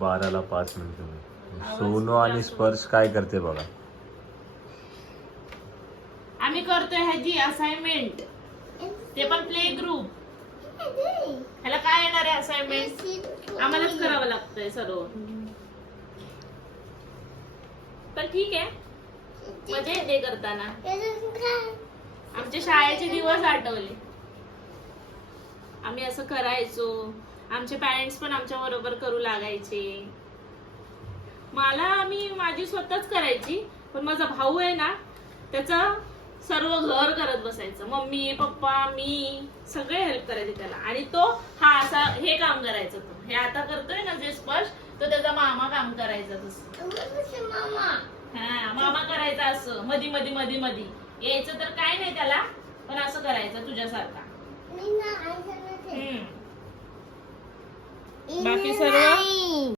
12ला 5 मिनिटं. सोनू आणि स्पर्श काय करते बघा. आम्ही करतोय ह्याची असाइनमेंट, ते पण प्ले ग्रुप. ह्याला काय येणार आहे असाइनमेंट? आम्हालाच करावं लागतंय सर्व. पण ठीक आहे, मजा येते करताना. आमच्या शाळेचे दिवस आठवले. आम्ही असं करायचो. आमचे पॅरेंट्स पण आमच्या बरोबर करू लागायचे. मी माझी स्वतःच करायची, पण माझा भाऊ आहे ना, त्याचा सर्व घर करत बसायचं. मम्मी पप्पा मी सगळे हेल्प करायचे त्याला. आणि तो हा असा हे काम करायचं. तो हे आता करतोय ना जे स्पर्श, तो त्याचा मामा काम करायचा तसं. हा, मामा करायचा असं मधी मधी मधी मधी यायचं तर काय नाही त्याला, पण असं करायचं तुझ्यासारखा. बाकी सर्व